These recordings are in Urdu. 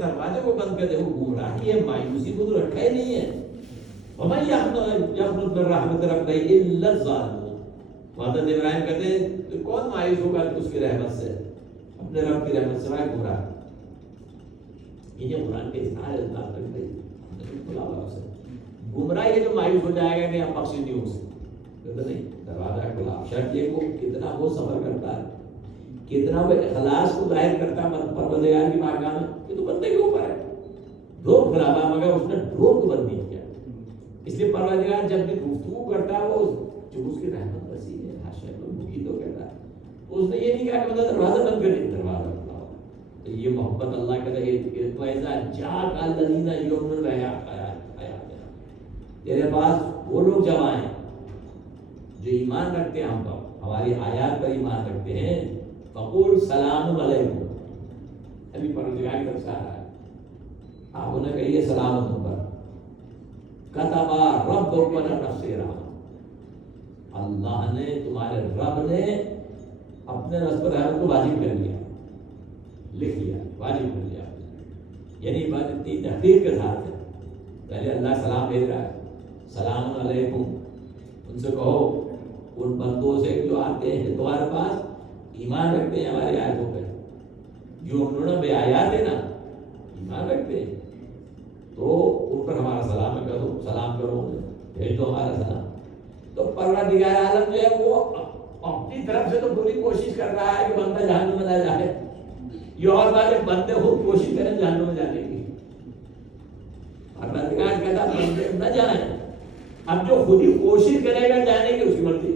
دروازے کو بند کر دے، وہ گمراہی ہے، مایوسی کو تو رکھا ہی نہیں ہے. وَمَن يَقْنُطْ مِن رَحْمَتِ رَبِّهِ إِلَّا الظَّالِمُونَ. حضرت ابراہیم کہتے ہیں تو کون مایوس ہوگا اس کی رحمت سے، اپنے رب کی رحمت سے گمراہ. یہ جو قرآن کے اظہار اللہ تک نہیں گمراہ، یہ جو مایوس ہو جائے گا کہ ہم بخشش نہیں ہو سکتے، نہیں، دروازہ کھلا. شرط یہ کو کتنا وہ صبر کرتا ہے، کتنا وہ اخلاص کو ظاہر کرتا ہے پروردگار کی بارگاہ میں. یہ تو بندے کے اوپر ہے، ڈھوک کھلاوا، مگر اس نے ڈھوک کو بند نہیں کیا. اس لیے پروردگار جب بھی گفتگو کرتا ہے وہ جو اس کی رحمت وسیع ہے، حاشا کو مجید تو کہتا ہے، اس نے یہ نہیں کہا کہ مطلب دروازہ بند کر دے، دروازہ کھلاؤ. تو یہ محبت اللہ کا ہے. ایسا جاء الذین یؤمنون تیرے پاس وہ لوگ جب آئیں جو ایمان رکھتے ہیں ہم پر، ہماری آیات پر ایمان رکھتے ہیں، فقول سلام علیکم. ابھی پروردگار کی طرف سے آ رہا ہے، آپ انہیں کہیے سلام تم پر. کتب ربکم علی نفسہ الرحمۃ. اللہ نے، تمہارے رب نے اپنے نفس پر رحمت کو واجب کر لیا، لکھ لیا، واجب کر لیا. یعنی بات اتنی تحقیق کے ساتھ ہے. پہلے اللہ سلام بھیج رہا ہے، سلام علیکم. ان سے کہو، ان بندوں سے جو آتے ہیں تمہارے پاس، ایمان رکھتے ہیں ہماری آیتوں پہ، جو انہوں نے بے آیات ہے نا، ایمان رکھتے ہیں، تو ان پر ہمارا سلام کرو، سلام کرو، بھیج دو ہمارا سلام. تو پروردگار عالم جو ہے وہ اپنی طرف سے تو پوری کوشش کر رہا ہے کہ بندہ جہنم میں نہ جائے. یہ اور بات ہے بندے خود کوشش کریں جہنم میں جانے کی. پروردگار کہتا بندے نہ جائیں. اب جو خود ہی کوشش کرے گا جانے کی، اس کی مرضی.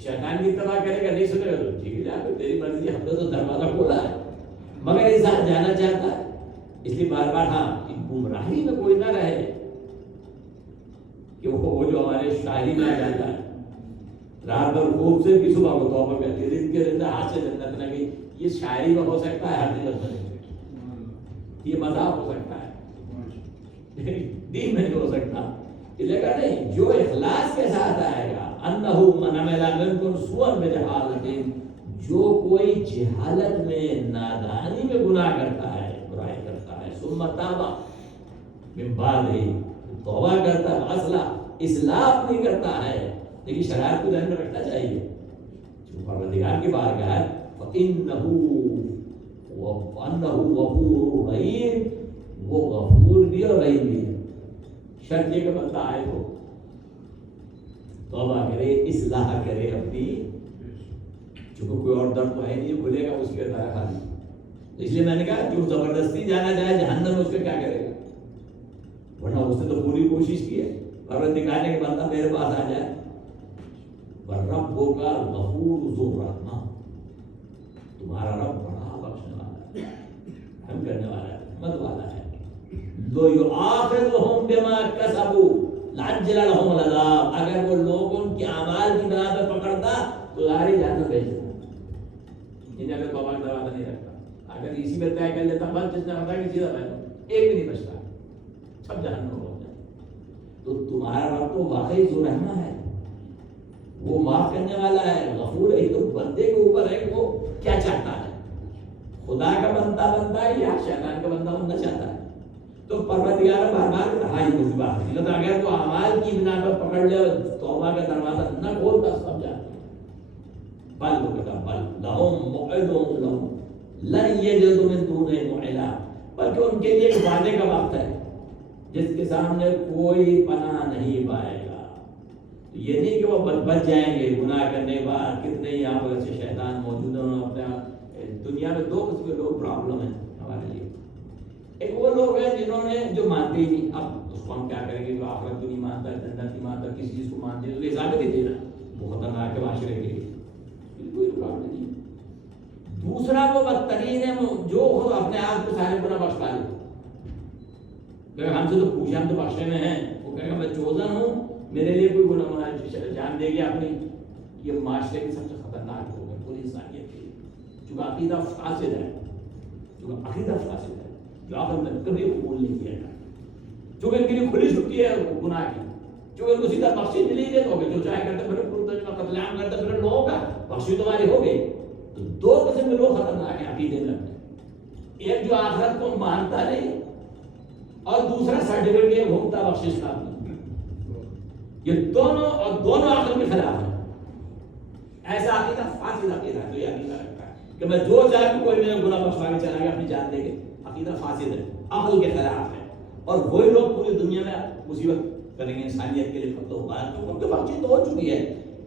شیطان کی اتباع کرے گا، نہیں سنے گا تو ٹھیک ہے، جا تیری مرضی، ہم نے تو دروازہ کھولا ہے. مگر انسان جانا چاہتا ہے. اس لیے بار بار ہاں گمراہی میں کوئی نہ رہے کہ وہ جو ہمارے شاعری میں آ جاتا ہے، رات بھر خوب سے بھی صبح کو توبہ کرتی ہے، دن کے دن ہاتھ سے جنت نہ گئی. یہ شاعری میں ہو سکتا ہے، ہر دن میں یہ مذاق ہو سکتا ہے، دین میں نہیں ہو سکتا. اس لیے کہا نہیں، جو اخلاص کے ساتھ آئے گا، انہ من عمل منکم سوءا بجہالۃ، جو کوئی جہالت میں، نادانی میں گناہ کرتا ہے، برائی کرتا ہے، ثم تاب من بعد، توبہ کرتا ہے، اصلاح نہیں کرتا ہے. لیکن شرائط کو ذہن میں رکھنا چاہیے. جو پروردگار کی بارگاہ ہے، فإنہ غفور رحیم، وہ غفور بھی اور رحیم بھی ہے. شرط یہ کہ بندہ آئے تو توبہ کرے، اصلاح کرے اپنی، چونکہ کوئی اور درد تو ہے نہیں جو کھلے گا اس کے طرح خالی. اس لیے میں نے کہا جو زبردستی جانا چاہے جہنم میں، اس کا کیا کرے گا؟ ورنہ اس نے تو پوری کوشش کی ہے. پروردگار نے کہ بندہ میرے پاس آ جائے. وَرَبُّكَ غَفُورٌ ذُو الرَّحْمَةٍ، تمہارا رب بڑا بخشنے والا ہے، رحم کرنے والا ہے، رحمت والا ہے. لو یؤاخذہم بما کسبوا لعجل لهم العذاب، اگر وہ لوگ ان کے اعمال کی بنا پہ پکڑتا تو ظاہر جہنم بھیج دیتا. انہیں اگر توبہ کا دروازہ نہیں رکھتا، اگر اسی میں طے کر لیتا بس جس نے ہوتا کہ سیدھا بھیجو، ایک بھی نہیں بچتا، سب جہنم ہو جائے. تو تمہارا رب تو واقعی ذو رحمہ ہے، وہ معاف کرنے والا ہے، غفور ہے. تو بندے کے اوپر ہے کہ وہ کیا چاہتا ہے، خدا کا بندہ بنتا ہے یا شیطان کا بندہ بننا چاہتا ہے. تو پروردگار بار بار رہا ہی کچھ بات نہیں. اگر تو اعمال کی بنا پر پکڑ لے، توبہ کا دروازہ نہ کھولتا، سب جاتے ہیں. بل وہ کہتا بل لہم موعد لن یجدوا من دونہ موعدا، بلکہ ان کے لیے ایک وعدے کا وقت ہے جس کے سامنے کوئی پناہ نہیں پائے گا. یہ نہیں کہ وہ بچ جائیں گے گناہ کرنے کے بعد. کتنے یہاں پر ایسے شیطان موجود ہیں. اپنے دنیا میں دو قسم کے لوگ پرابلم ہیں ہمارے لیے. ایک وہ لوگ ہیں جنہوں نے جو مانتے ہی نہیں، اب اس کو ہم کیا کریں گے، جو آخرت کو نہیں مانتا، جنت نہیں مانتا، کسی چیز کو مانتے ہیں، تو حساب نہیں دینا، وہ خطرناک ہے معاشرے کے لیے، کوئی رکاوٹ نہیں. دوسرا وہ بدترین ہے جو خود اپنے آپ کو سارے گناہ بخش لے. ہم سے تو پوچھے، ہم تو بخشے میں ہیں. وہ کہے گا میں چوزن ہوں، میرے لیے کوئی گناہ جان دے گی اپنی. یہ معاشرے کی سب سے خطرناک لوگ ہیں پوری انسانیت کے لیے. چونکہ عقیدہ فاسد ہے، جو آپ نے کبھی قبول نہیں کیا جائے، چونکہ ان کے لیے کھلی چھٹی ہے گناہ کی، چونکہ ان کو سیدھا بخشش ملی دے تو جو چاہے کرتے پھر قتل عام کرتے پھر لوگوں کا بخشش تمہاری ہو گئی. تو دو قسم کے لوگ خطرناک ہیں عقیدے میں. ایک جو آخرت کو مانتا نہیں اور دوسرا سرٹیفکیٹ کے گھومتا بخشش کا، یہ دونوں عقل کے خلاف ہے۔ ایسا عقیدہ فاسد عقیدہ ہے جو یہ عقیدہ رکھتا ہے کہ میں جو چاہوں کوئی میرا گناہ بخشوا کے چلا گیا اپنی جان دے کے، عقیدہ فاسد ہے، عقل کے خلاف ہے۔ اور وہی لوگ پوری دنیا میں مصیبت کریں گے انسانیت کے لیے، قتل و غارت تو ان کے بات چیت ہو چکی ہے،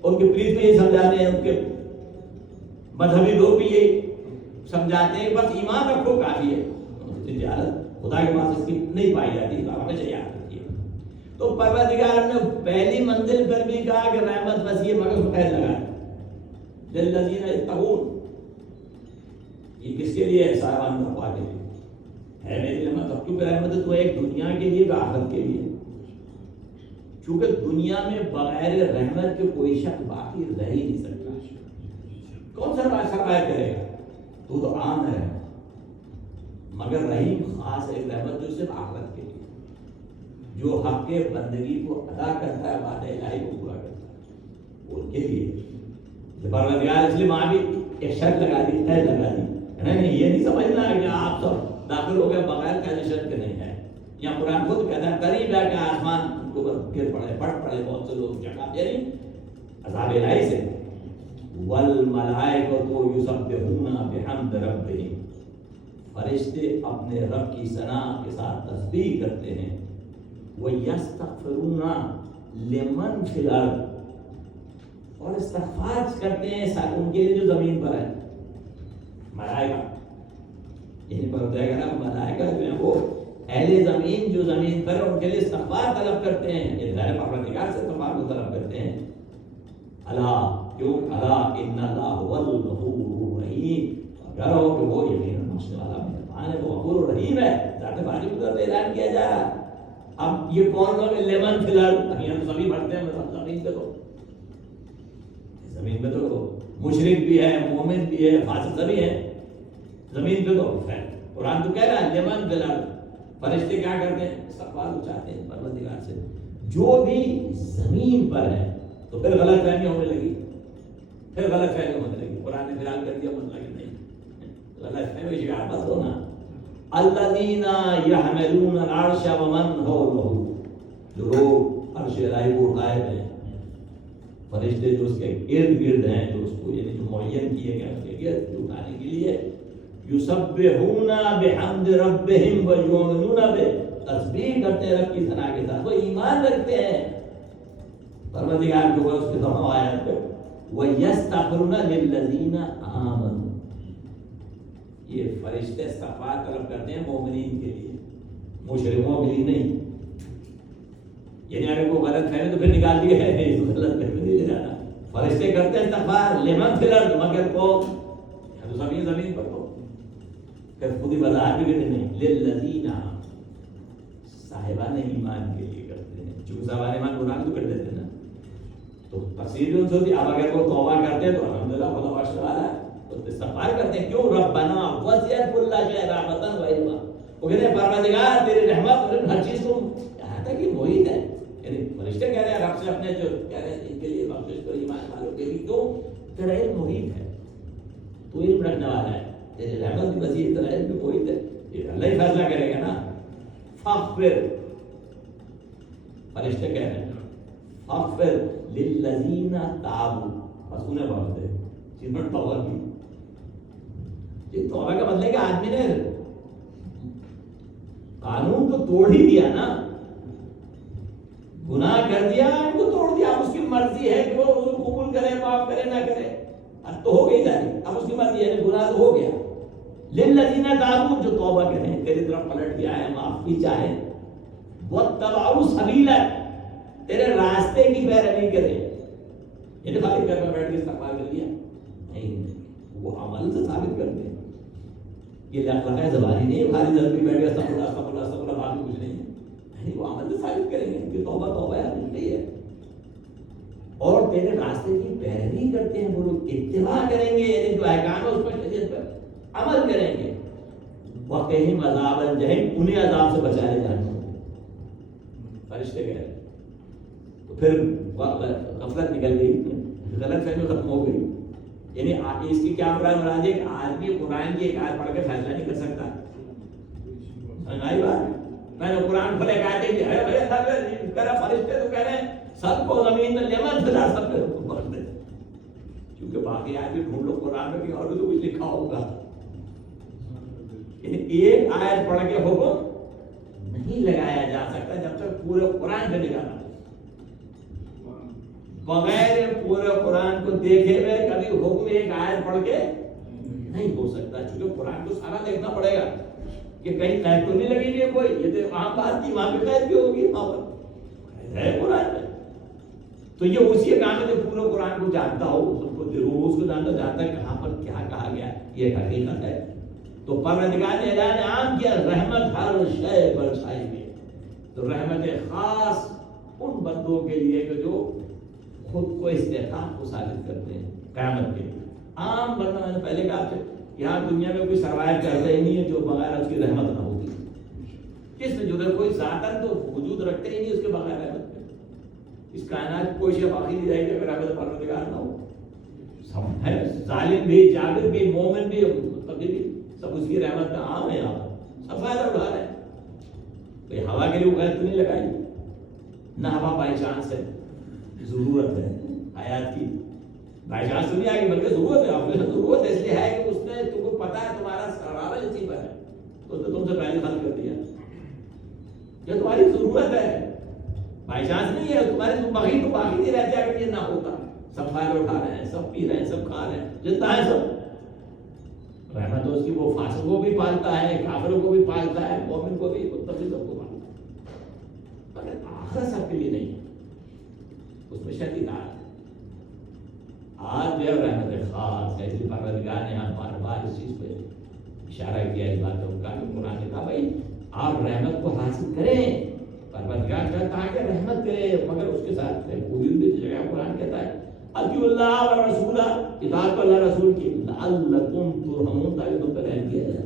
ان کے پریت بھی یہ سمجھاتے ہیں، ان کے مذہبی لوگ بھی یہ سمجھاتے ہیں بس ایمان رکھو کافی ہے، تجارت خدا کے پاس اس کی نہیں پائی جاتی، ہمیشہ یاد رکھیے۔ تو پروردگار نے پہلی منزل پر بھی کہا کہ رحمت بس یہ مگر قید لگا للذین یتقون، یہ کس کے لیے ہے؟ صاحبان تقوا کے لیے ہے میری رحمت۔ اب کیونکہ رحمت تو ایک دنیا کے لیے کہ آخرت کے لیے، چونکہ دنیا میں بغیر رحمت کے کوئی شخص باقی رہ ہی نہیں سکتا۔ کون سا سرمایہ کرے گا؟ تو عام ہے، مگر رحیم خاص ایک رحمت جو صرف آخرت کے لیے، جو حق کے بندگی کو ادا کرتا ہے، وعدہ الہی کو پورا کرتا ہے، وہ ان کے لیے پروردگار۔ اس لیے وہاں بھی ایک شرط لگا دی، قید لگا دی، نہیں یہ نہیں سمجھنا کہ آپ سب داخل ہو گئے بغیر قید شرط کے نہیں ہے۔ یہاں قرآن خود کہتا ہے قریب ہے کہ آسمان کو گر پڑے، پڑ پڑے بہت سے لوگ جگہ یعنی عذاب الہی سے۔ والملائکۃ یسبحون بحمد ربہم، فرشتے اپنے رب کی ثنا کے ساتھ تسبیح کرتے ہیں۔ وَيَسْتَغْفِرُونَ لِمَنْ فِي الْأَرْضِ، اور استغفار کرتے ہیں ان کے لیے جو زمین پر ہے، ملائکہ یعنی پروردگار کا ملائکہ جو ہیں وہ اہل زمین جو زمین پر ان کے لیے استغفار طلب کرتے ہیں، یہ غیر پروردگار سے استغفار کو طلب کرتے ہیں۔ اللہ کیوں؟ اللہ ان اللہ هو الغفور الرحیم، اگر ہو کہ وہ یقیناً بخشنے والا مہربان ہے، وہ غفور الرحیم ہے۔ ذات باری کی طرف اعلان کیا جا رہا ہے۔ اب یہ کون لوگ لیمن فی الارض، یہاں تو سبھی پڑھتے ہیں زمین پہ، تو زمین پہ تو مشرک بھی ہے، مومن بھی ہے، فاسق سبھی ہیں زمین پہ۔ تو قرآن تو کہہ رہا ہے لیمن فی الارض، فرشتے کیا کرتے ہیں؟ استغفار چاہتے ہیں پروردگار سے، جو بھی زمین پر ہے۔ تو پھر غلط فہمی ہونے لگی، قرآن نے فیران کر دیا، مطلب نہیں غلط فہمی شکار بس ہونا۔ الذین یحملون العرش ومن حولہ، جو لوگ عرش الہی کو اٹھائے ہیں، فرشتے جو اس کے ارد گرد ہیں، جو اس کو یعنی جو معین کیے گئے اس کے گرد جو اٹھانے کے لیے، یسبحون بحمد ربہم ویؤمنون بہ، تسبیح کرتے ہیں رب کی ثنا کے ساتھ، وہ ایمان رکھتے ہیں پروردگار کو، اس کے تمام آیات پہ۔ وَيَسْتَغْفِرُونَ لِلَّذِينَ آمَنُوا، یہ فرشتے استغفار طلب کرتے ہیں مومنین کے لیے، مشرکوں کے لیے نہیں۔ یعنی اگر کوئی غلط فہمی تو پھر نکال دیا ہے، غلط فہمی نہیں لے جانا۔ فرشتے کرتے ہیں استغفار لمن فی الارض، مگر کو تو سبھی زمین پر، تو پھر خود ہی وضاحت بھی کرتے نہیں، للذین، صاحبان ایمان کے لیے کرتے ہیں، چونکہ صاحبان ایمان گناہ تو کر دیتے ہیں نا، تو تفسیر بھی ان سے ہوتی ہے۔ اب اگر وہ توبہ کرتے ہیں تو الحمدللہ خدا بخشنے والا ہے، تو استغفار کرتے ہیں۔ کیوں؟ ربنا وسعت کل شیء رحمۃ و علما، وہ کہتے ہیں پروردگار تیری رحمت اور ہر چیز کو یہاں تک کہ محیط ہے، یعنی فرشتے کہہ رہے ہیں رب سے اپنے جو کہہ رہے ہیں ان کے لیے بخشش کرو ایمان والوں کے لیے، کیوں؟ تیرا علم محیط ہے، تو علم رکھنے والا ہے، تیری رحمت بھی وسیع، تیرا علم بھی محیط ہے، یہ اللہ ہی فیصلہ کرے گا نا۔ فاغفر، فرشتے کہہ رہے ہیں فاغفر للذین تابوا، بس انہیں بخش دے جنہوں نے توبہ کی۔ یہ توبہ کا مطلب ہے کہ آدمی نے قانون تو توڑ ہی دیا نا، گناہ کر دیا، ان کو توڑ دیا، اب اس کی مرضی ہے کہ وہ اس کو قبول کرے، معاف کرے نہ کرے، اب تو ہو گئی جاری، اب اس کی مرضی ہے، گناہ تو ہو گیا۔ للذین تابوا، جو توبہ کریں، تیری طرف پلٹ کے آئے، معافی چاہیں، واتبعوا سبیلک، تیرے راستے کی پیروی کریں، یعنی خالی گھر میں بیٹھ کے استغفار کر لیا نہیں، وہ عمل سے ثابت کرتے ہیں۔ یہ لفظ زبانی نہیں ہے، خالی دل میں بیٹھ کے استغفر اللہ استغفر اللہ استغفر اللہ، باقی کچھ نہیں ہے، نہیں وہ عمل سے ثابت کریں گے کہ توبہ توبہ ہے، نہیں ہے۔ اور تیرے راستے کی پیروی کرتے ہیں، وہ لوگ اتباع کریں گے، یعنی جو احکام ہے اس پر شریعت پر عمل کریں گے۔ وقہم عذاب الجحیم، انہیں عذاب سے بچائے جانا، فرشتے کہہ رہے ہیں۔ تو پھر غفلت نکل گئی، غلط فہمی ختم ہو گئی، یعنی اس کی کیا مراد ہے کہ آدمی قرآن کی ایک آیت پڑھ کے فیصلہ نہیں کر سکتا قرآن کھلے کہتے ہیں ہے بھائی اللہ کے کرا فرشتے تو کہہ رہے ہیں سب کو زمین میں لمن پھیلا سب پہ حکم کر دے، کیونکہ باقی آیت بھی ڈھونڈ لو قرآن میں کہیں اور بھی تو کچھ لکھا ہوگا. ایک آیت پڑھ کے حکم نہیں لگایا جا سکتا جب تک پورے قرآن کا نگاہ نہ ہو. بغیر پورے قرآن کو دیکھے ہوئے کبھی حکم ایک آیت پڑھ کے نہیں ہو سکتا، چونکہ قرآن کو سارا دیکھنا پڑے گا کہ کہیں قید تو نہیں لگے گی کوئی، یہ تو عام بات تھی وہاں پہ قید بھی ہوگی، وہاں پر ہے قرآن میں. تو یہ اسی کام ہے جو پورے قرآن کو جانتا ہو، اس کو جانتا ہے کہاں پر کیا کہا گیا، یہ حقیقت ہے. تو پروردگار نے اعلان عام کیا رحمت ہر شے پر چھائی ہوئی ہے. تو رحمت خاص ان بندوں کے لیے کہ جو خود کو استحقاق کو ثابت کرتے ہیں قیامت کے لیے. عام بندہ میں نے پہلے کہا کہ یہاں دنیا میں کوئی سروائیو کرتا ہی نہیں ہے جو بغیر اس کی رحمت نہ ہوتی. کس میں جو کوئی ذاتاً تو وجود رکھتے ہی نہیں اس کے بغیر رحمت میں. اس کائنات کوئی شے باقی نہیں رہے گی اگر رحمت پروردگار نہ ہو. سب ہے ظالم بھی جابر بھی مومن بھی کبھی بھی سب اس کی رحمت کا عام ہے. یہاں سب فائدہ اٹھا رہے ہیں. کوئی ہوا کے لیے وہ غیر تو نہیں لگائی نہ ہوا بائی چانس ہے، ضرورت ہے حیات کی. بائی چانس تو نہیں آئے گی بلکہ ضرورت ہے. آپ کو ضرورت ہے اس لیے ہے کہ اس نے تم کو پتا ہے تمہارا سرارا اسی پر ہے تو تم سے پہلے خلق کر دیا. یہ تمہاری ضرورت ہے، بائی چانس نہیں ہے. تمہاری تم باقی تو باقی نہیں رہتے اگر یہ نہ ہوتا. سب فائدہ اٹھا رہے ہیں، سب پی رہے ہیں، سب کھا رہے ہیں، جتنا ہے سب رحمت اس کی. وہ فاسق کو بھی پالتا ہے، کافروں کو بھی پالتا ہے، مومن کو بھی، متقی سب کو پالتا ہے. مگر آخرت سب کے لیے نہیں ہے، اس میں شدید ہے. آج جو رحمت خاص ہے، پروردگار نے یہاں بار بار اس چیز پہ اشارہ کیا. اس بات کا کہ قرآن نے کہا بھائی آپ رحمت کو حاصل کریں. پروردگار چاہتا ہے کہ رحمت کرے مگر اس کے ساتھ کوئی بھی جگہ قرآن کہتا ہے اطیعوا اللہ و رسولہ، اطاعت اللہ رسول کی، لعلکم ترحمون، تاکہ تم پر رحم کیا جائے.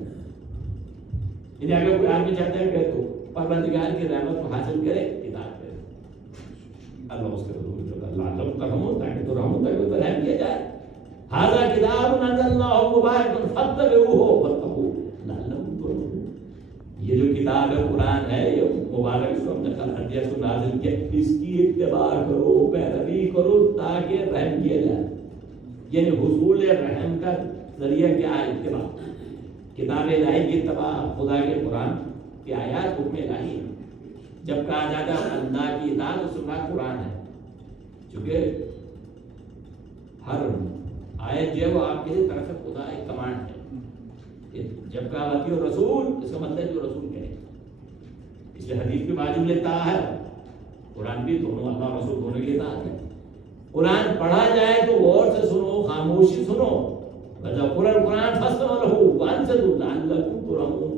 یعنی اگر کوئی آدمی چاہتا ہے کہ تو پروردگار کی رحمت کو حاصل کرے، اطاعت کرے اللہ اس کے رسول کی، لعلکم ترحمون، تاکہ ترحمون، تاکہ تم پر رحم کیا جائے. ھذا کتاب انزلناہ مبارک فاتبعوہ واتقوا لعلکم ترحمون. یہ جو کتاب ہے قرآن ہے، یہ مبارک اس کو ہم نے قرآن دیا، اس کو نازل کیا، اس کی اتباع کرو، پیروی کرو تاکہ رحم کیا جائے. یعنی حصول رحم کا ذریعہ کیا ہے؟ اتباع. کتاب الہی کی اتباع، خدا کے قرآن کی آیات حکم الہی ہے. جب کہا جاتا ہے اللہ کی اطاعت اس کا قرآن ہے، چونکہ ہر آیت جو ہے وہ آپ کی طرف سے خدا ایک کمانڈ ہے. جب کہا اطیعوا الرسول، اس کا مطلب ہے جو رسول کہے. اس لیے حدیث کے باجو لیتا ہے قرآن بھی، دونوں اللہ رسول دونوں کی اطاعت ہے. قرآن پڑھا جائے تو غور سے سنو، خاموشی سنو. وَذَكُرَ الْقُرْآنَ فَاسْتَمِعُوا لَهُ وَأَنصِتُوا لَعَلَّكُمْ تُرْحَمُونَ.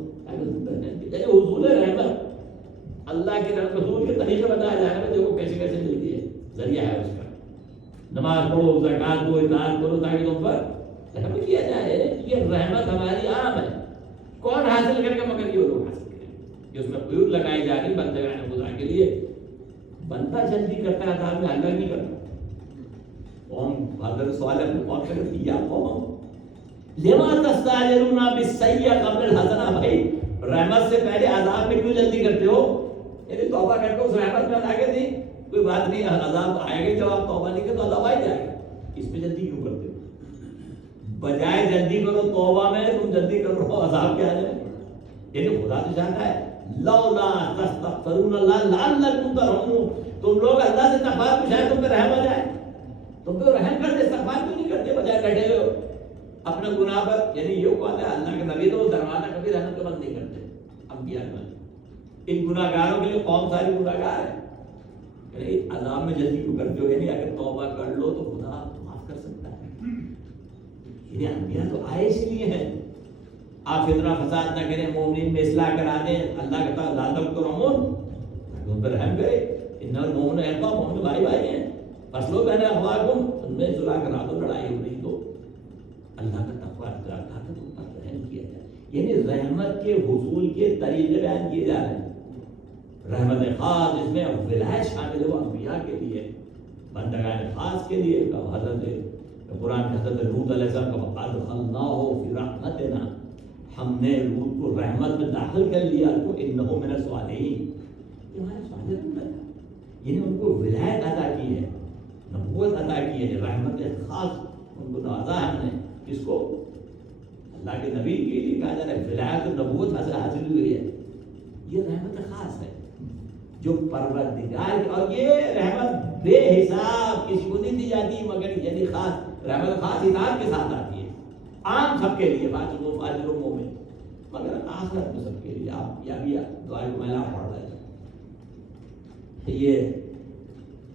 یعنی حصول رحمت اللہ کے رسول کے طریقے بتایا جا رہا ہے، دیکھو کیسے کیسے ملتی ہے، ذریعہ ہے اس کا. نماز پڑھو، زکات دو، اطاعت کرو تاکہ تم پر رحمت کیا جائے. یہ رحمت ہماری عام ہے. کون حاصل کر کے؟ مگر یہ لوگ حاصل کریں. اس میں قیود لگائی جا رہی بندگان خدا کے لیے. بندہ جلدی کرتا ہے عذاب میں، اللہ نہیں کرتا. قوم حضرت سوال ہے اپنے قوم سے کہ یا قوم لما تستعجلون بالسیئۃ قبل الحسنہ. بھائی رحمت سے پہلے عذاب میں کیوں جلدی کرتے ہو؟ یعنی توبہ کر کے اس رحمت میں آگے نہیں، کوئی بات نہیں، عذاب آئے گا. جب آپ توبہ نہیں کرتے تو عذاب آ جائے گا. اس میں جلدی کیوں کرتے ہو؟ بجائے جلدی کرو توبہ میں، تم جلدی کر رہو عذاب کے آنے میں. یعنی خدا تو چاہتا ہے لولا تستغفرون اللہ لعلکم ترحمون. تم لوگ اللہ سے استغفار کو شاید تم پہ رحم آ جائے. تم پہ رحم کرتے، استغفار کیوں نہیں کرتے؟ بجائے بیٹھے ہو اپنے گناہ پر. یعنی یہ کون ہے؟ اللہ کے نبی تو دروازہ کبھی رحمت کا بند نہیں کرتے. انبیاء میں ان گناہ گاروں کے لیے قوم ساری گناہ گار ہے. یعنی عذاب میں جلدی کیوں کرتے ہو؟ یعنی اگر توبہ کر لو تو خدا معاف کر سکتا ہے. یعنی انبیاء تو آئے اس لیے ہیں آپ فتنہ فساد نہ کریں، مومنین میں اصلاح کرا دیں. اللہ کہتا ہے لعلکم ترحمون، ان پر رحم کرے. ان المؤمنون اخوہ، مومن بھائی بھائی ہیں. فصلوا بین اخواکم، ان میں صلح کرا دو، لڑائی ہو رہی تو اللہ کا تقویٰ چاہتا ہے تم پر رحم کیا جائے. یعنی رحمت کے حصول کے طریقے بیان کیے جا رہے ہیں. رحمت خاص اس میں ولایت شامل ہے، وہ انبیاء کے لیے، بندگان خاص کے لیے. حضرت قرآن میں حضرت لوط علیہ السلام کا ادخلناہ فی رحمتنا، ہم نے لوط کو رحمت میں داخل کر لیا. تو انہ من الصالحین، یہ ہمارے سہولت میں تھا، یعنی ان کو ولایت عطا کی ہے، نبوت عطا کی ہے، رحمت خاص ان کو نوازا ہے ہم نے. کس کو؟ اللہ کے نبی کے لیے کہا جا رہا ہے ولایت اور نبوت حاصل ہوئی ہے، یہ رحمت خاص ہے جو پروردگار. اور یہ رحمت بے حساب کسی کو نہیں دی جاتی، مگر یعنی خاص رحمت خاص انعام کے ساتھ آتی ہے، عام سب کے لیے، فاجروں فاجروں مومن، مگر آخرت میں سب کے لیے. آپ یا بھی دعا کو میلا پڑھ رہے ہیں. یہ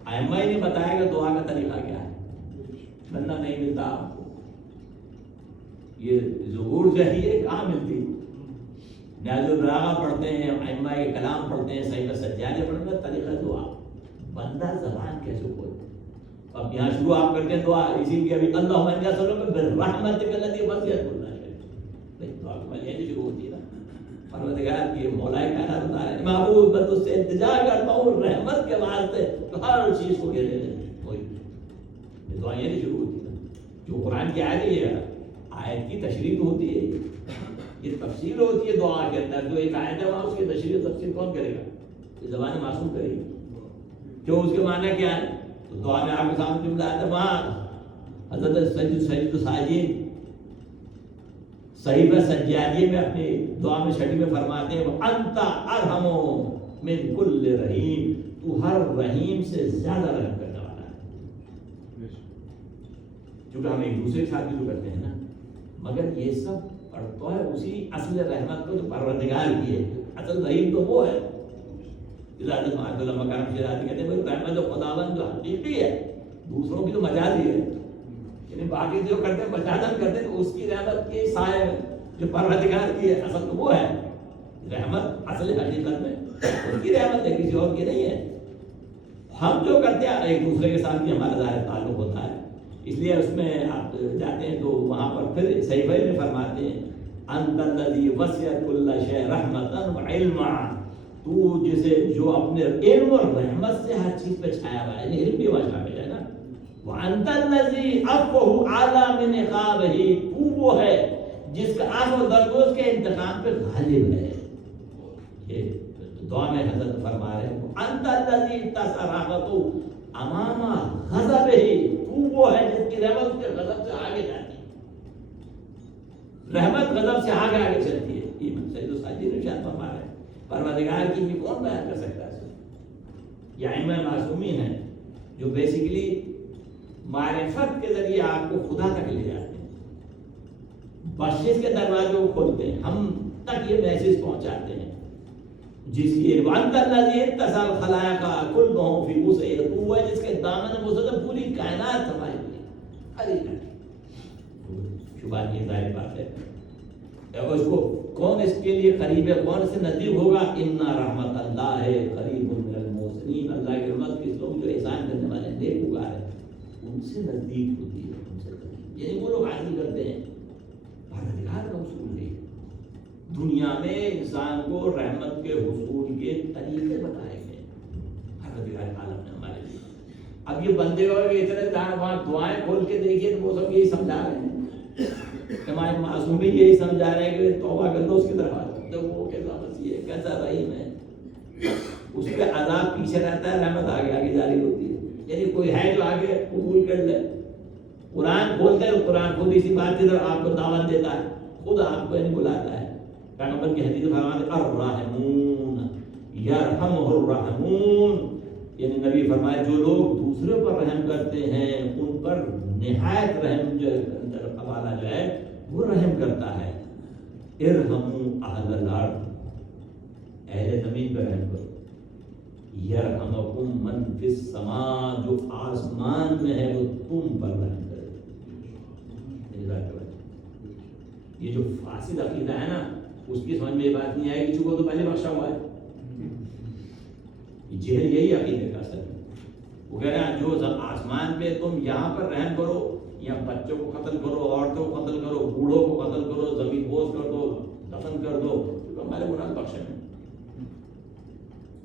ائمہ نے بتایا کہ دعا کا طریقہ کیا ہے، بندہ نہیں ملتا آپ کو، یہ ظہور چاہیے کہاں ملتی. نیاز البلاغہ پڑھتے ہیں، ائمہ کے کلام پڑھتے ہیں، صحیح سجادے پڑھتے ہیں، طریقہ دعا. بندہ زبان کیسے کھولے؟ اب یہاں شروع آپ کرتے ہیں دعا اسی لیے ابھی اللہم انت اسألک برحمتک التی وسعت کل شیء. دعا کو میں یہی شروع ہوتی ہے نا، پروردگار کی مولا کائنات بتا رہے ہیں محبوب میں تجھ سے التجا کرتا ہوں رحمت کے واسطے تو ہر چیز کو گھیرے لے. وہی دعا یہی شروع ہوتی ہے نا. جو قرآن کی آیت ہے، آیت کی تشریح ہوتی ہے، یہ تفصیل ہوتی ہے دعا کے اندر. جو ایک آیت ہے وہاں اس کی تشریح تفصیل کون کرے گا؟ یہ زبان معصوم کرے گی. جو اس کے معنی کیا ہے؟ تو دعا میں آپ کے سامنے جملہ آتا ہے، وہاں حضرت سید ساجین صحیفہ سجادیے میں اپنی دعا میں چھٹی میں فرماتے ہیں وَأَنْتَ أَرْحَمُ مِنْ كُلِّ رَحِيمٍ، تو ہر رحیم سے زیادہ رحم کرنے والا ہے. چونکہ ہم ایک دوسرے کے ساتھ بھی تو کرتے ہیں نا، مگر یہ سب پڑھتا ہے اسی اصل رحمت کو جو پروردگار کی ہے. اصل رحیم تو وہ ہے. حضرت محمد اللہ مکرم شیرازی کہتے ہیں رحمت جو خداوند جو حقیقی ہے، دوسروں کی تو مجازی ہے. یعنی باقی جو کرتے ہیں مجازن کرتے ہیں، تو اس کی رحمت کے سائے جو پروردگار کی ہے اصل تو وہ ہے. رحمت اصل حقیقت میں اس کی رحمت ہے، کسی اور کی نہیں ہے. ہم جو کرتے ہیں ایک دوسرے کے ساتھ بھی ہمارا ظاہر تعلق ہوتا ہے. اس لیے اس میں آپ جاتے ہیں تو وہاں پر پھر صحیفہ میں فرماتے ہیں انت الذی وسع کل شیء رحمتا وعلما، تو جسے جو اپنے علم اور رحمت سے ہر چیز پہ چھایا ہوا ہے، علم بھی وہاں شامل ہے نا. وانت الذی عفوہ اعلی من عقابہ، تو وہ ہے جس کا عفو و درگزر کے انتقام پہ غالب ہے. یہ دعا میں حضرت فرما رہے ہیں انت الذی اتسع رحمتہ امام غضبہ، تو وہ ہے جس کی رحمت کے غضب سے آگے جاتی ہے. رحمت غضب سے آگے آگے چلتی ہے. یہ سید الساجی نے شاید فرما رہے ہیں پروردگار کی بھی کون بیان کر سکتا ہے. یہ ائمہ معصومین ہیں جو بیسیکلی معرفت کے ذریعے آپ کو خدا تک لے جاتے ہیں، بخشش کے دروازے کو کھولتے ہیں، ہم تک یہ میسج پہنچاتے ہیں. جس کی وانت الذی اتصل الخلائق كلهم في وسعه، تو وہ جس کے دامن وسعت میں پوری کائنات سمائی ہوئی ہے، ہر ایک شبہ نہیں، ظاہر بات ہے. اور اس کو کون اس کے لیے قریب ہے، کون سے نزدیک ہوگا؟ ان رحمت اللہ قریب من المحسنین، اللہ کی رحمت کس لوگ جو احسان کرنے والے نیکوکار ہیں ان سے نزدیک ہوتی ہے، ان سے قریب. یعنی وہ لوگ حاصل کرتے ہیں. پروردگار کا اصول ہے دنیا میں انسان کو رحمت کے حصول کے طریقے بتائے گئے پروردگار عالم نے ہمارے لیے. اب یہ بندے اور اتنے وہاں دعائیں کھول کے دیکھیے تو وہ سب یہی سمجھا رہے ہیں، ہمارے معصومی یہی سمجھا رہے ہیں کہ توبہ کر دو اس کی طرف آ جاؤ. تو وہ کیسا مسیح ہے، کیسا رحیم ہے، اس پہ عذاب پیچھے رہتا ہے، رحمت آگے آگے جاری ہوتی ہے. یعنی کوئی ہے جو آگے قبول کر لے. قرآن کھولتے ہیں، قرآن خود اسی بات کی طرف آپ کو دعوت دیتا ہے، خود آپ کو نہیں بلاتا ہے. پیغمبر کی حدیث فرماتے ہیں الرحمون یرحمہ الرحمون، یعنی نبی فرمائے جو لوگ دوسرے پر رحم کرتے ہیں ان پر نہایت رحم جو والا جو ہے وہ رحم کرتا ہے. ارحموا اہل الارض، اہل زمین پر رحم کرو. یرحمکم من فی السماء، جو آسمان میں ہے وہ تم پر رحم کرے. یہ جو فاسد عقیدہ ہے نا اس کی سمجھ میں یہ بات نہیں آئے گی چونکہ تو پہلے بخشا ہوا ہے. جہل یہی عقیدے کا اثر ہے. وہ کہہ رہے ہیں جو آسمان پہ تم یہاں پر رحم کرو، یہاں بچوں کو قتل کرو، عورتوں کو قتل کرو، بوڑھوں کو قتل کرو، زمین بوس کر دو، دفن کر دو، تو ہمارے گناہ بخشے ہیں.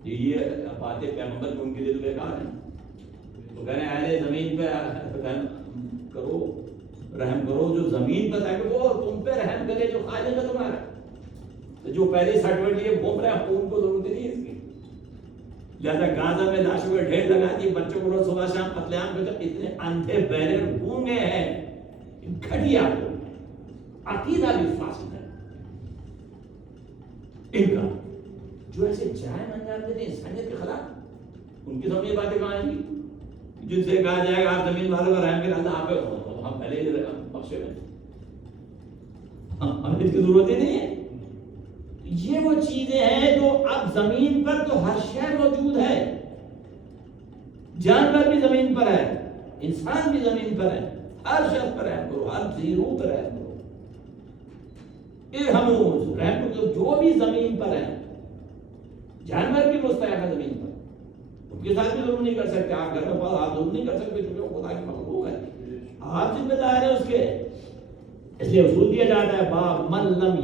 یہ باتیں پیغمبر کو ان کے لیے تو بیکار ہیں. وہ کہہ رہے ہیں اہل زمین پہ رحم کرو، رحم کرو جو زمین پہ، تاکہ وہ تم پہ رحم کرے جو خالق ہے تمہارا. تو جو پہلے سرٹیفکیٹ لیے گھوم رہے ہیں ان کو ضرورت نہیں ہے اس کی. لہذا غازہ میں لاشوں کو ڈھیر لگا دی، بچوں کو روز صبح شام قتل عام کرتے، اتنے اندھے بہرے گونگے ہیں، گھٹیا کو عقیدہ بھی فاسد ہے ان کا، جو ایسے جرائم انجام دیتے ہیں انسانیت کے خلاف، ان کی سمجھ باتیں کہاں آئیں گی؟ جن سے کہا جائے گا آپ زمین والوں کا رحم کریں، اللہ آپ ہم پہلے ہی بخشے ہوئے، ہمیں اس کی ضرورت ہی نہیں ہے۔ یہ وہ چیزیں ہیں جو اب زمین پر تو ہر شے موجود ہے، جانور بھی زمین پر ہے، انسان بھی زمین پر ہے، ہر شخص پر رحم کرو، ہر زیرو پر رحم کرو، ارحموا رحم کرو، جو بھی زمین پر ہے، جانور بھی مستحق ہے زمین پر، ان کے ساتھ بھی ظلم نہیں کر سکتے، آپ گھر میں پاؤ آپ ظلم نہیں کر سکتے کیونکہ خدا کی مخلوق ہے، آپ ذمہ دار ہیں اس کے۔ اس لیے اصول دیا جاتا ہے باب من لم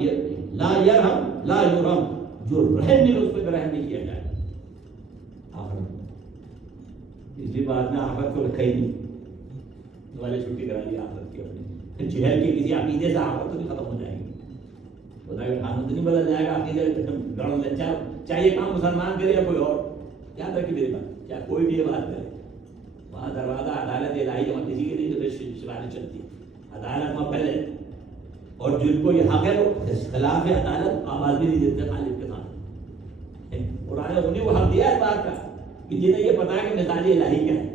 لا یرحم لا یرحم، جو رحم نہیں اس پہ رحم نہیں کیا جائے۔ آخر اس لیے بعد میں آخرت کو رکھا ہی نہیں، والے چھٹی کرا لی آخرت کی اپنی، جہل کے کسی عقیدے سے آخرت تو نہیں ختم ہو جائے گی، خدا کا قانون تو نہیں بدل جائے گا، عقیدے گڑھ لے، چاہے یہ کام مسلمان کرے یا کوئی اور، یاد رکھیے میری بات، چاہے کوئی بھی یہ بات کرے، وہاں دروازہ عدالت الہی وہاں کسی کی نہیں سفارش چلتی، عدالت وہاں پہلے، اور جن کو یہ حق ہے وہ خلاف عدالت آواز بھی نہیں دیتے خالق کے سامنے۔ قرآن نے انہیں وہ حق دیا اس بات کا کہ جنہیں یہ پتا ہے کہ مزاج الہی کیا ہے،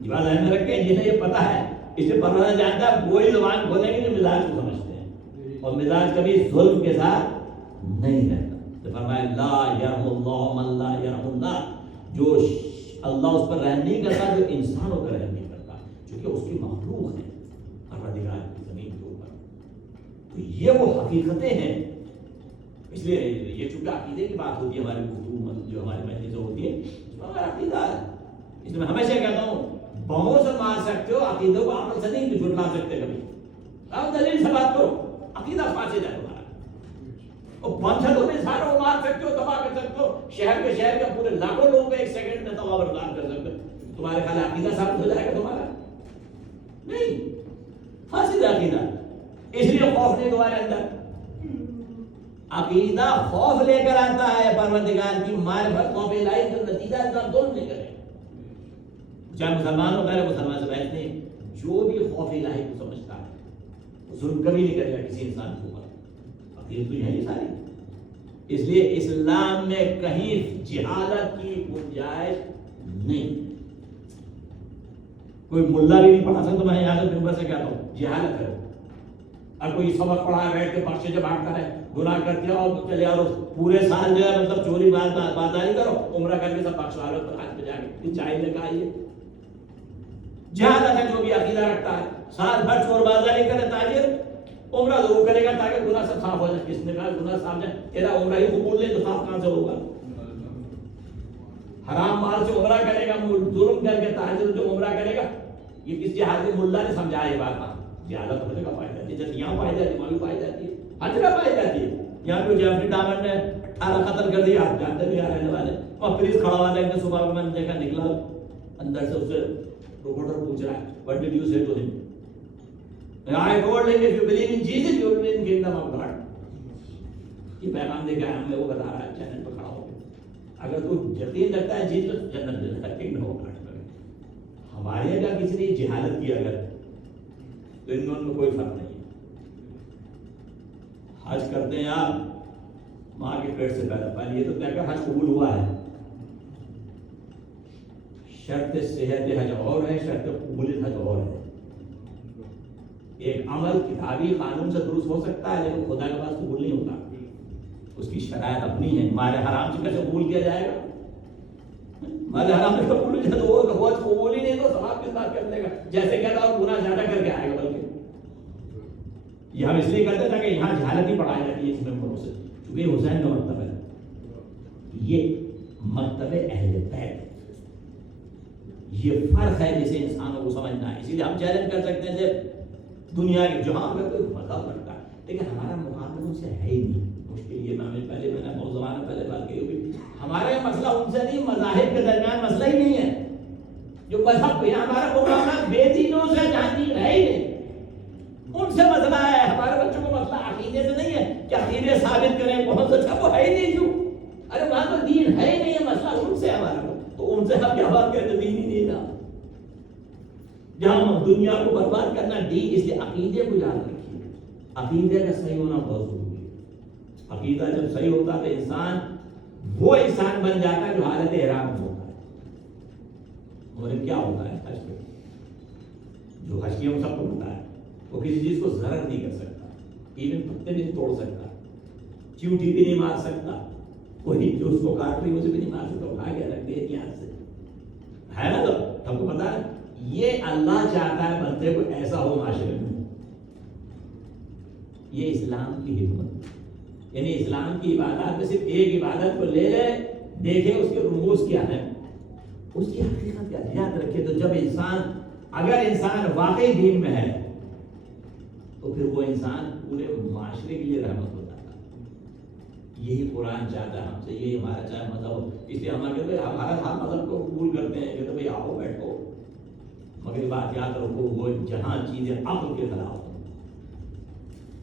یہ بات ذہن میں رکھیں، جنہیں یہ پتا ہے، اس سے پروردگار جانتا ہے، وہی زبان کھولیں گے جو مزاج کو سمجھتے ہیں، اور مزاج کبھی ظلم کے ساتھ نہیں رہتا۔ تو فرمایا لا یرحم اللہ من لا یرحم اللہ، جو اللہ اس پر رحم نہیں کرتا جو انسانوں پر رحم نہیں کرتا، چونکہ اس کی مخلوق ہے پروردگار کی زمین کے اوپر۔ تو یہ وہ حقیقتیں ہیں، اس لیے یہ چونکہ عقیدے کی بات ہوتی ہے ہماری گفتگو جو ہماری مجلسیں ہوتی ہے اس میں ہمارا عقیدہ ہے، اس میں ہمیشہ کہتا ہوں بموں سے مار سکتے ہو، عقیدوں کو عمل سے نہیں جھٹلا سکتے کبھی، آپ دلیل سے بات کرو، عقیدہ فاسد ہے تمہارا، اور بندھنوں میں ساروں کو مار سکتے ہو، تباہ کر سکتے ہو، شہر کے پورے لاکھوں لوگوں کو ایک سیکنڈ میں تباہ برباد کر سکتے ہو، تمہارے خیال عقیدہ ثابت ہو جائے گا تمہارا؟ نہیں، فاسد عقیدہ، اس لیے خوف نہیں تمہارے اندر، عقیدہ خوف لے کر آتا ہے پروردگار کی معرفت، خوف الہی کا نتیجہ انسان ظلم نہیں کرے، چاہے مسلمان ہو غیر مسلمان سے بحث نہیں، جو بھی خوف الہی کو سمجھتا ہے وہ ظلم کبھی نہیں کرے گا کسی انسان کے اوپر، عقیدہ تو یہی ساری۔ اس لیے اسلام میں کہیں جہالت کی گنجائش نہیں، کوئی ملا بھی نہیں پڑھا سکتا، میں یہاں سے ممبر سے کہتا ہوں جہالت ہے، اور کوئی سبق پڑھا بیٹھ کے بخشے جب آپ کرے گناہ کر دیا اور چلے اور پورے سال جو ہے مطلب چوری بازاری کرو، عمرہ کر کے سب بخشوا لو، پر آج پہ جا کے چائے لے کے آئیے، جہالت ہے جو بھی عقیدہ رکھتا ہے، سال بھر چور بازاری کرے تاجر، عمرہ ضرور کرے گا تاکہ گناہ سے صاف ہو جائے، کس نے کہا گناہ صاف جائے، تیرا عمرہ ہی قبول نہیں تو صاف کہاں سے ہوگا؟ حرام مال سے عمرہ کرے گا، ظلم کر کے تاجر جو عمرہ کرے گا، یہ کس جہاد ملا نے سمجھایا یہ بات؟ جہالت ہر جگہ پائی جاتی ہے، جیسے یہاں پائی جاتی ہے وہاں بھی پائی جاتی ہے، ہر جگہ پائی جاتی ہے۔ یہاں پہ جیفری ڈامر نے 18 قتل کر دیا، آپ جانتے بھی رہنے والے، اور پولیس کھڑا ہوا دیکھتے صبح میں نے دیکھا نکلا اندر سے، اس سے رپورٹر پوچھ رہا ہے what did you say to him? I told him if you believe in Jesus you will be in kingdom of God. یہ پیغام دے کے ہمیں وہ بتا رہا ہے چینل پہ کھڑا ہو کے، اگر تو یقین رکھتا ہے جیسس جنت دے گا، کingdom of God کرے۔ ہمارے یہاں کسی نے جہالت کی اگر تو ان دونوں میں کوئی فرق نہیں ہے۔ حج کرتے ہیں آپ ماں کے پیٹ سے پہلے یہ تو طے کر حج قبول ہوا ہے، شرط صحت حج اور ہے، شرط قبولیت حج اور ہے۔ ایک عمل کتابی قانون سے درست ہو سکتا ہے لیکن خدا کے پاس قبول نہیں ہوتا، اس کی شرائط اپنی ہے۔ مال حرام سے کیسے قبول کیا جائے گا؟ مال حرام سے قبول کیا تو وہ قبول ہی نہیں تو ثواب کس بات کر لے گا؟ جیسے کہتا اور گناہ زیادہ کر کے آئے گا، بلکہ یہ ہم اس لیے کرتے تھے کہ یہاں جہالت ہی پڑھائی جاتی ہے اس ممبروں سے، کیونکہ یہ حسین کا مکتب ہے، یہ مکتب اہل بیت، یہ فرق ہے جسے انسانوں کو سمجھنا ہے۔ اسی لیے ہم چیلنج کر سکتے ہیں دنیا کے جہاں میں کوئی مذہب رکھتا ہے لیکن ہمارا مقابلہ ان سے ہے ہی نہیں، مشکل یہ میں نے بہت زمانہ پہلے بات کی ہوگی، ہمارا یہ مسئلہ ان سے نہیں، مذاہب کے درمیان مسئلہ ہی نہیں ہے، جو مذہب یہاں ہمارا مقابلہ بے دینوں سے جہاں دین ہے ہی نہیں، ان سے مسئلہ ہے۔ ہمارے بچوں کو مسئلہ عقیدے سے نہیں ہے کہ عقیدے ثابت کریں بہت اچھا، وہ ہے ہی نہیں، جو ارے وہاں تو دین ہے ہی نہیں ہے، مسئلہ ان سے ہے۔ ان سے آپ کیا بات کرتے؟ دین ہی نہیں تھا. جہاں دنیا کو برباد کرنا دین. اس لیے عقیدے کو یاد رکھیے, عقیدے کا صحیح ہونا بہت ضروری ہے. عقیدہ جب صحیح ہوتا تو انسان وہ انسان بن جاتا ہے جو حالت احرام میں ہوتا ہے. اور کیا ہوتا ہے حج پہ, جو حج کیا سب کو ہوتا ہے, وہ کسی چیز کو ضرر نہیں کر سکتا, ایون پتے بھی نہیں توڑ سکتا, چیوٹی بھی نہیں مار سکتا, کوئی جو اس کو کاٹ رہی اسے بھی نہیں مار سکتا, اٹھا کے رکھ دے یاد سے ہے نا. تو ہم کو پتا ہے یہ اللہ چاہتا ہے بندے کو ایسا ہو معاشرے میں. یہ اسلام کی حکمت, یعنی اسلام کی عبادات میں صرف ایک عبادت کو لے لے, دیکھے اس کے رموز کیا ہے, اس کی حقیقت کیا ہے, یاد رکھے. تو جب انسان, اگر انسان واقعی دین میں ہے تو پھر وہ انسان پورے معاشرے کے لیے رحمت ہوتا ہے. یہی قرآن چاہتا ہے ہم سے, یہی ہمارا چاہے مذہب ہو. اس لیے ہم کہتے ہیں ہمارا ہر مذہب کو قبول کرتے ہیں, کہتے بھائی آؤ بیٹھو, مگر بات یاد رکھو وہ جہاں چیزیں عقل کے خلاف ہوں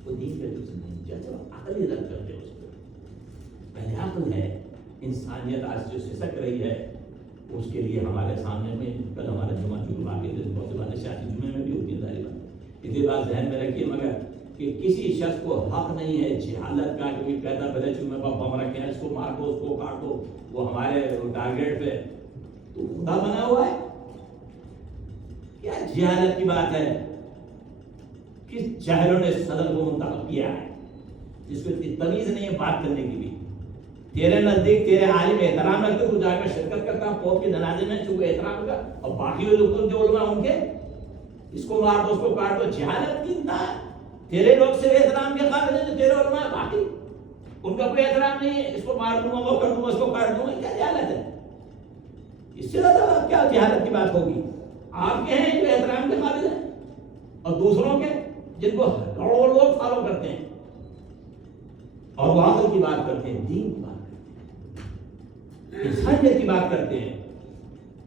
وہ دین کا جز نہیں. جب عقل ہی رد کرتے اس کو, پہلے عقل ہے. انسانیت آج جو سسک رہی ہے اس کے لیے ہمارے سامنے میں کل ہمارا جمعہ چونکہ باقی بہت سی باتیں سیاسی جمعے میں بھی ہوتی ہیں ظاہر بات, اسی بات ذہن میں رکھیے. مگر کہ کسی شخص کو حق نہیں ہے جہالت کا کہ کہتا بھلے چونکہ بم رکھے ہیں, اس کو مار دو, اس کو کاٹ دو, وہ ہمارے ٹارگیٹ پہ, تو خدا بنا ہوا ہے. کیا جہالت کی بات ہے؟ کس جاہلوں نے صدر کو منتخب کیا ہے جس کو اتنی تمیز نہیں ہے بات کرنے کی بھی. تیرے نزدیک تیرے عالم احترام رکھتے, تو جا کر شرکت کرتا پوپ کے جنازے میں چونکہ احترام کا, اور باقی لوگ جو علماء ان کے اس کو مار دو, اس کو کاٹ دو. جہالت کی انتہا. تیرے لوگ سے احترام کے قابل ہیں جو تیرے علماء, باقی ان کا کوئی احترام نہیں ہے. اس کو مار دوں گا, وہ کر دوں گا, اس کو کاٹ دوں گا. کیا جہالت ہے؟ اس سے زیادہ کیا جہالت کی بات ہوگی؟ آپ کے ہیں جو احترام کے قابل ہیں, اور دوسروں کے جن کو کروڑوں لوگ فالو کرتے ہیں, اور وہ عقل کی بات کرتے ہیں, دین کی بات کرتے ہیں, انسانیت کی بات کرتے ہیں,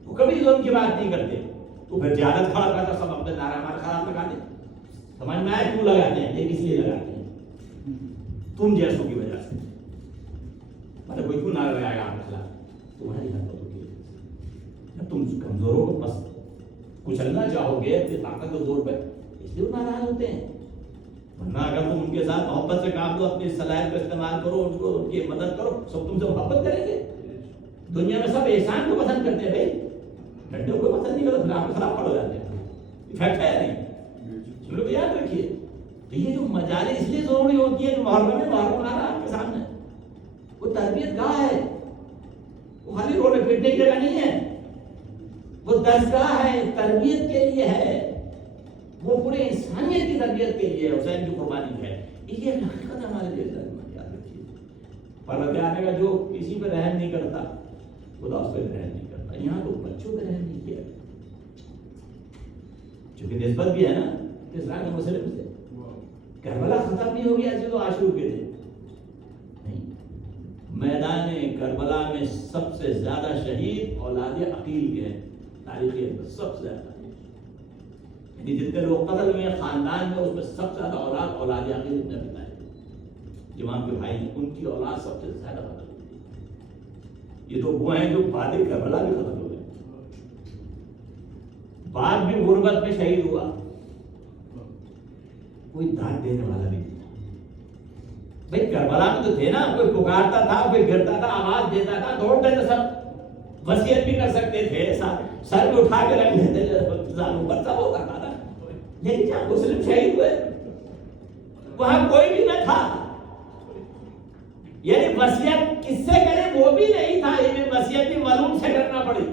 وہ کبھی ظلم کی بات نہیں کرتے. تو پھر جہالت کھڑا کرتا سب اپنے نعرہ مار خراب لگا دیں. سمجھ میں آئے کیوں لگاتے ہیں؟ یہ اس لیے لگاتے ہیں تم جیسوں کی وجہ سے. مطلب کوئی کیوں نعرہ لگائے گا آپ کے خلاف؟ تمہاری حرکتوں کی وجہ سے. جب تم کمزوروں کو پس کچلنا چاہو گے اپنی طاقت کے زور پہ, اس لیے وہ ناراض ہوتے ہیں. ورنہ اگر تم ان کے ساتھ محبت سے کام دو, اپنی صلاحیت کا استعمال کرو, ان کو ان کی مدد کرو, سب تم سے محبت کریں گے. دنیا میں سب احسان کو پسند کرتے ہیں بھائی, ڈنڈے کو پسند نہیں کرتے, پھر آپ کے خلاف کھڑے ہو جاتے ہیں. فیکٹ ہے نہیں, چلو یاد رکھیے. تو یہ جو مجالس اس لیے ضروری ہوتی ہے, جو محرم میں محرم بنا رہا ہے آپ کے سامنے, وہ تربیت گاہ ہے, وہ خالی روڈ پیٹنے کی جگہ نہیں ہے, وہ درسگاہ ہے, تربیت کے لیے ہے, وہ پورے انسانیت کی تربیت کے لیے حسین کی قربانی ہے. یہ ایک حقیقت ہے ہمارے لیے. یاد رکھیے, پرورتے آنے کا جو کسی پہ رحم نہیں کرتا خدا اس پہ رحم نہیں کرتا. یہاں تو بچوں پہ رحم نہیں کیا, چونکہ نسبت بھی ہے نا اسلام مسلم سے. کربلا ختم نہیں ہو گیا ایسے تو عاشور کے تھے نہیں. میدان کربلا میں سب سے زیادہ شہید اولاد عقیل کے ہیں تاریخی اندر, سب سے زیادہ. یعنی جتنے لوگ قتل ہوئے خاندان میں, اس میں سب سے زیادہ اولاد عقیل نے بتایا. امام کے بھائی ان کی اولاد سب سے زیادہ قتل ہوئی. یہ تو وہ ہیں جو بعد کربلا بھی قتل ہو گئے, بعد بھی غربت میں شہید ہوا, کوئی داد دینے والا نہیں تھا. بھائی کربلا میں تو تھے نا, کوئی پکارتا تھا, کوئی گرتا تھا, آواز دیتا تھا, دوڑتے تھے سب, وصیت بھی کر سکتے تھے, سر پہ اٹھا کے رکھ لیتے تھے, سب ہوتا تھا نا. لیکن جہاں مسلم شہید ہوئے وہاں کوئی بھی نہ تھا. یعنی وصیت کس سے کرے وہ بھی نہیں تھا, یہ وصیت بھی ملعون سے کرنا پڑی,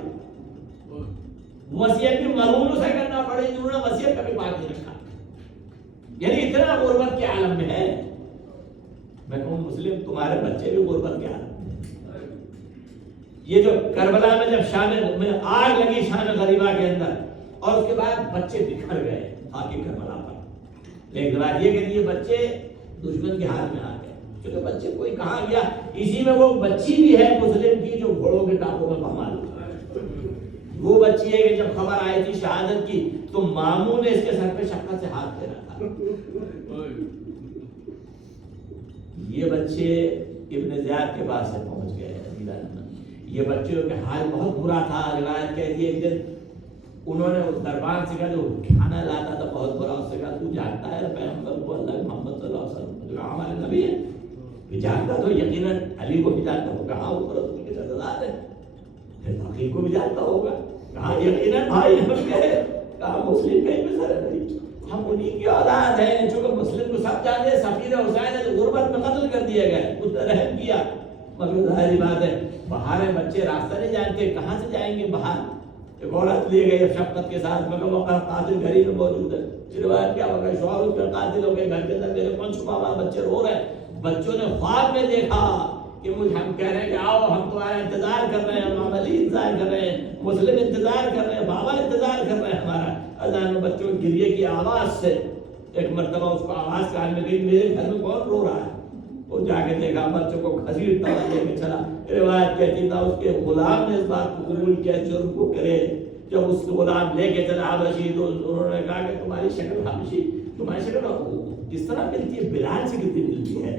وصیت بھی ملعون سے کرنا پڑی, جنہوں نے وصیت کبھی بات نہیں رکھا. یعنی اتنا غربت کے عالم میں ہے. میں کہوں مسلم تمہارے بچے بھی غربت کے عالم میں. یہ جو کربلا میں جب شام میں آگ لگی شام غریبہ کے اندر, اور اس کے بعد بچے بکھر گئے خاکی کربلا پر. لیکن بات یہ کہ یہ بچے دشمن کے ہاتھ میں آ گئے, کیونکہ بچے کوئی کہاں گیا. اسی میں وہ بچی بھی ہے مسلم کی جو گھوڑوں کے ٹاپوں میں بمال. وہ بچی ہے کہ جب خبر آئی تھی شہادت کی تو ماموں نے اس کے سر پہ شفقت سے ہاتھ پھیرا تھا. یہ بچے ابن زیاد کے پاس سے پہنچ گئے. یہ بچوں کے حال بہت برا تھا. روایت کہتی ہے ایک دن انہوں نے اس دربان سے کہا جو کھانا لاتا تھا بہت برا, اس سے کہا تو جانتا ہے پیغمبر کو اللہ محمد صلی اللہ علیہ وسلم جو ہمارے نبی ہے, جانتا تو یقیناً علی کو بھی جانتا ہوگا, ہاں وہ رسول کے سردار ہے, پھر باقی کو بھی جانتا ہوگا, کہاں یقیناً بھائی ہم کہے, کہاں مسلم کہیں پہ سر نہیں, ہم انہیں کی اولاد ہیں, چونکہ مسلم کو سب جانتے ہیں سفیر حسین ہے تو غربت میں قتل کر دیا گیا, اس نے رحم کیا, مگر ظاہری بات ہے باہر ہے بچے راستہ نہیں جانتے کہاں سے جائیں گے باہر. ایک عورت لے گئی شفقت کے ساتھ, مگر وہ قاتل گھر ہی میں موجود ہے. روایت کیا ہوگا شوہر اس پر قاتل ہو گئے, گھر کے اندر میرے کون چھپا ہوا, بچے رو رہے ہیں. بچوں نے خواب میں دیکھا کہ مجھے ہم کہہ رہے ہیں کہ آؤ ہم تمہارا انتظار کر رہے ہیں, ماما علی انتظار کر رہے ہیں, مسلم انتظار کر رہے ہیں, بابا انتظار کر رہے ہیں ہمارا. اذان میں بچوں کے گریے کی آواز سے ایک مرتبہ اس کو آواز کہنے میں گئی میرے گھر میں کون رو رہا ہے. وہ جا کے دیکھا بچوں کو گھسیٹتا ہوا لے کے چلا. روایت کہتی تھا اس کے غلام نے اس بات کو قبول کیا جرم کو کرے. جب اس کو غلام لے کے چلا حبشی تو انہوں نے کہا کہ تمہاری شکل حبشی, تمہاری شکل کس طرح ملتی ہے, بلال سے کتنی ملتی ہے,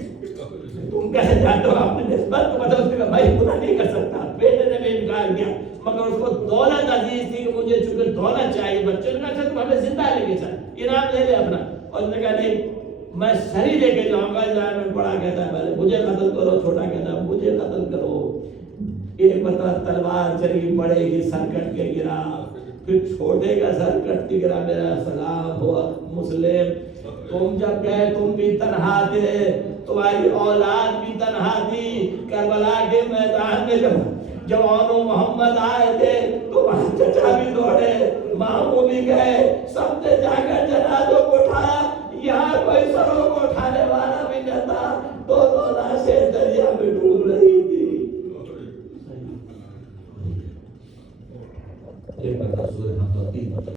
تم کیسے جانتے ہو اپنی نسبت. تو مطلب اس نے کہا بھائی گناہ نہیں کر سکتا. بیٹے نے بھی انکار کیا, مگر اس کو دولت عزیز تھی کہ مجھے چونکہ دولت چاہیے. بچوں نے کہا اچھا تم ہمیں زندہ لے کے چل, انعام لے لے اپنا. اور اس نے کہا نہیں میں سری لے کے جاؤں گا. جہاں میں بڑا کہتا ہے پہلے مجھے قتل کرو, چھوٹا کہتا ہے مجھے قتل کرو. ایک مرتبہ تلوار چلی, بڑے کی سر کٹ کے گرا, پھر چھوٹے کا سر کٹ کے گرا. میرا سلام ہو مسلم, تم جب گئے تم بھی تنہا تھے, تمہاری اولاد بھی تنہا تھی. کربلا کے میدان میں جب آنو محمد آئے تھے تو چچا بھی دوڑے, ماموں بھی گئے, سب نے جا کر جنازوں کو اٹھایا. یہاں کوئی سروں کو اٹھانے والا بھی نہ تھا, دونوں لاشیں دریا میں ڈوب رہی تھی. ایک بار سورہ